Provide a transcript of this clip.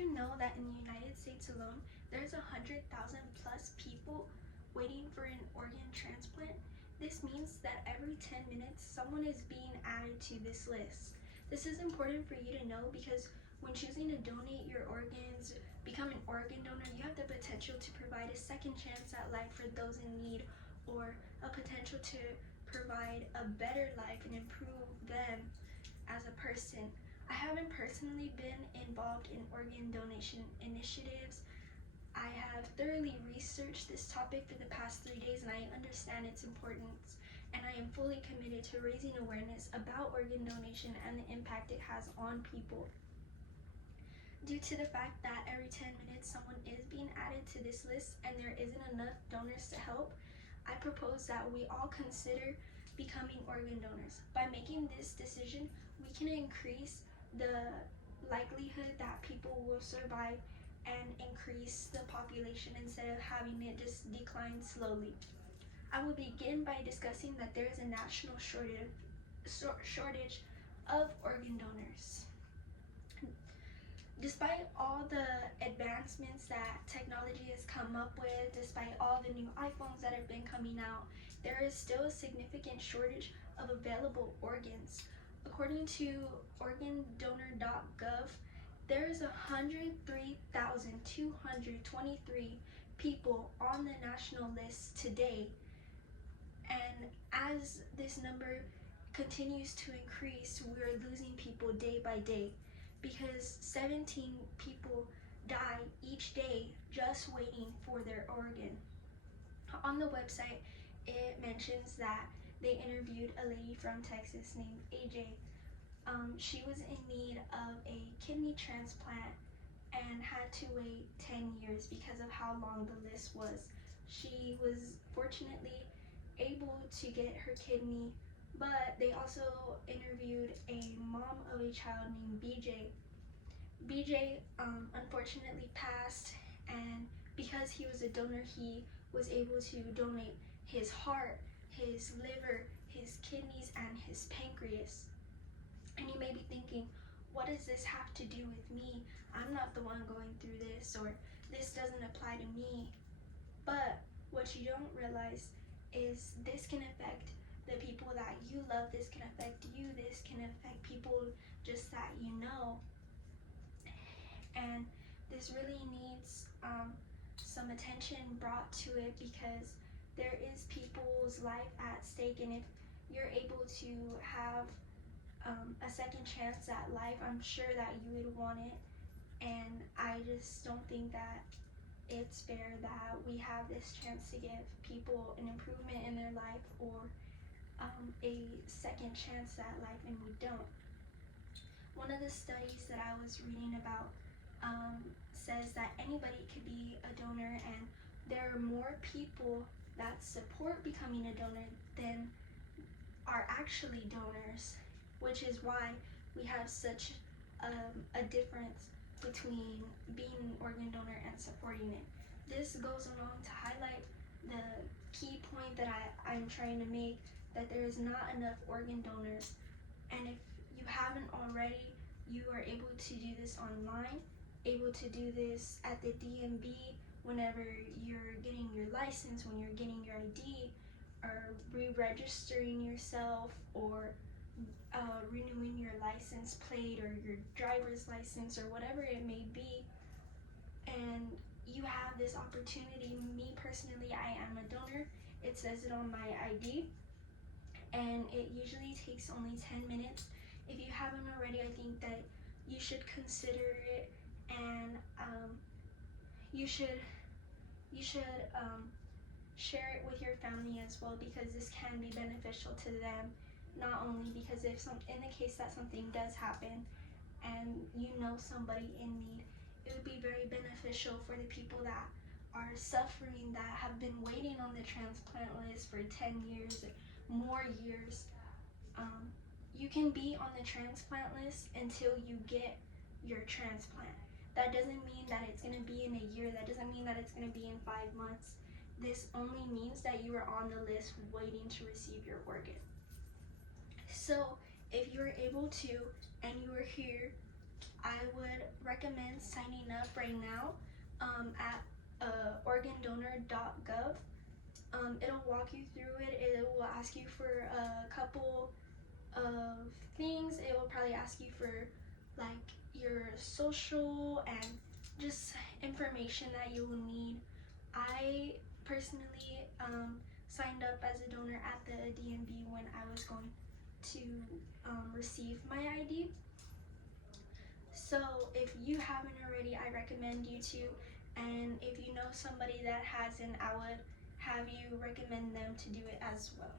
you know that in the United States alone, there's 100,000 plus people waiting for an organ transplant? This means that every 10 minutes, someone is being added to this list. This is important for you to know because when choosing to donate your organs, become an organ donor, you have the potential to provide a second chance at life for those in need, or a potential to provide a better life and improve them as a person. I haven't personally been involved in organ donation initiatives. I have thoroughly researched this topic for the past 3 days and I understand its importance, and I am fully committed to raising awareness about organ donation and the impact it has on people. Due to the fact that every 10 minutes someone is being added to this list and there isn't enough donors to help, I propose that we all consider becoming organ donors. By making this decision, we can increase the likelihood that people will survive and increase the population instead of having it just decline slowly. I will begin by discussing that there is a national shortage of organ donors. Despite all the advancements that technology has come up with, despite all the new iPhones that have been coming out, there is still a significant shortage of available organs. According to organdonor.gov, there is 103,223 people on the national list today, and as this number continues to increase, we're losing people day by day because 17 people die each day just waiting for their organ. On the website, it mentions that they interviewed a lady from Texas named AJ. She was in need of a kidney transplant and had to wait 10 years because of how long the list was. She was fortunately able to get her kidney, but they also interviewed a mom of a child named BJ. BJ unfortunately passed, and because he was a donor, he was able to donate his heart, his liver, his kidneys, and his pancreas. And you may be thinking, what does this have to do with me? I'm not the one going through this, or this doesn't apply to me. But what you don't realize is this can affect the people that you love, this can affect you, this can affect people just that you know. And this really needs some attention brought to it because there is people's life at stake, and if you're able to have a second chance at life, I'm sure that you would want it. And I just don't think that it's fair that we have this chance to give people an improvement in their life or a second chance at life, and we don't. One of the studies that I was reading about says that anybody could be a donor, and there are more people that support becoming a donor than are actually donors, which is why we have such a difference between being an organ donor and supporting it. This goes along to highlight the key point that I'm trying to make, that there is not enough organ donors. And if you haven't already, you are able to do this online, able to do this at the DMV whenever you're getting your license, when you're getting your ID, or re-registering yourself, or renewing your license plate or your driver's license or whatever it may be. And you have this opportunity. Me personally, I am a donor. It says it on my ID, and it usually takes only 10 minutes. If you haven't already, I think that you should consider it, and you should share it with your family as well, because this can be beneficial to them. Not only because in the case that something does happen and you know somebody in need, it would be very beneficial for the people that are suffering, that have been waiting on the transplant list for 10 years or more years. You can be on the transplant list until you get your transplant. That doesn't mean that it's going to be in a year. That doesn't mean that it's going to be in 5 months. This only means that you are on the list waiting to receive your organ. So if you are able to, and you are here I would recommend signing up right now at organdonor.gov. It'll walk you through it. It will ask you for a couple of things. It will probably ask you for like your social and just information that you will need. I personally signed up as a donor at the DMV when I was going to receive my ID. So if you haven't already, I recommend you to. And if you know somebody that hasn't, I would have you recommend them to do it as well.